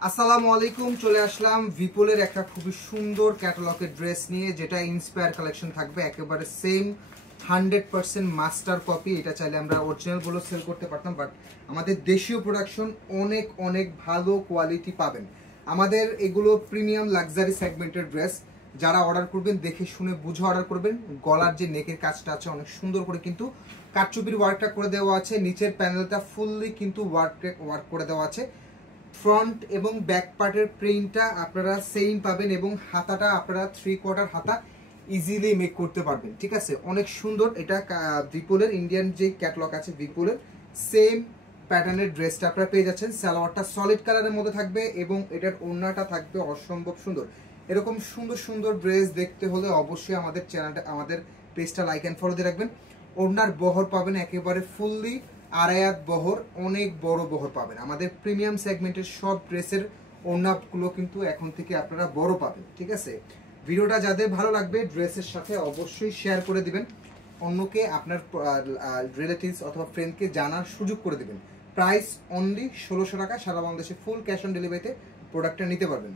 আসসালামু আলাইকুম, চলে আসলাম ভিপুলের একটা খুবই সুন্দর ক্যাটালগের ড্রেস নিয়ে, যেটা ইন্সপায়ার কালেকশন থাকবে, একেবারে সেম 100% মাস্টার কপি। এটা চাইলে আমরা অরিজিনালগুলো সেল করতে পারতাম, বাট আমাদের দেশীয় প্রোডাকশন অনেক অনেক ভালো কোয়ালিটি পাবেন। আমাদের এগুলো প্রিমিয়াম লাক্সারি সেগমেন্টের ড্রেস। যারা অর্ডার করবেন দেখে শুনে বুঝে অর্ডার করবেন। গলার যে নেকের কাজটা আছে অনেক সুন্দর করে কিন্তু কাটচুপির ওয়ার্কটা করে দেওয়া আছে, নিচের প্যানেলটা ফুললি কিন্তু ওয়ার্ক করে দেওয়া আছে। ফ্রন্ট এবং ব্যাক পার্টের প্রিন্টটা আপনারা সেম পাবেন এবং হাতাটা আপনারা 3/4 হাতা ইজিলি মেক করতে পারবেন। ঠিক আছে, অনেক সুন্দর। এটা ভিপুলের ইন্ডিয়ান যে ক্যাটালগ আছে ভিপুলের সেম প্যাটার্নের ড্রেসটা আপনারা পেয়ে যাচ্ছেন। সালোয়ারটা সলিড কালারের মধ্যে থাকবে এবং এটার ওড়নাটা থাকবে অসম্ভব সুন্দর। এরকম সুন্দর সুন্দর ড্রেস দেখতে হলে অবশ্যই আমাদের চ্যানেলটা, আমাদের পেজটা লাইক অ্যান্ড ফলো দিয়ে রাখবেন। ওড়নার বহর পাবেন একেবারে ফুললি আড়ায়াত বহর, অনেক বড় বহর পাবেন। আমাদের প্রিমিয়াম সেগমেন্টের সব ড্রেসের ওড়নাগুলো কিন্তু এখন থেকে আপনারা বড় পাবেন। ঠিক আছে, ভিডিওটা যাদের ভালো লাগবে ড্রেসের সাথে অবশ্যই শেয়ার করে দিবেন, অন্যকে আপনার রিলেটিভস অথবা ফ্রেন্ডকে জানার সুযোগ করে দিবেন। প্রাইস অনলি 1600 টাকা, সারা বাংলাদেশে ফুল ক্যাশ অন ডেলিভারিতে প্রোডাক্টটা নিতে পারবেন।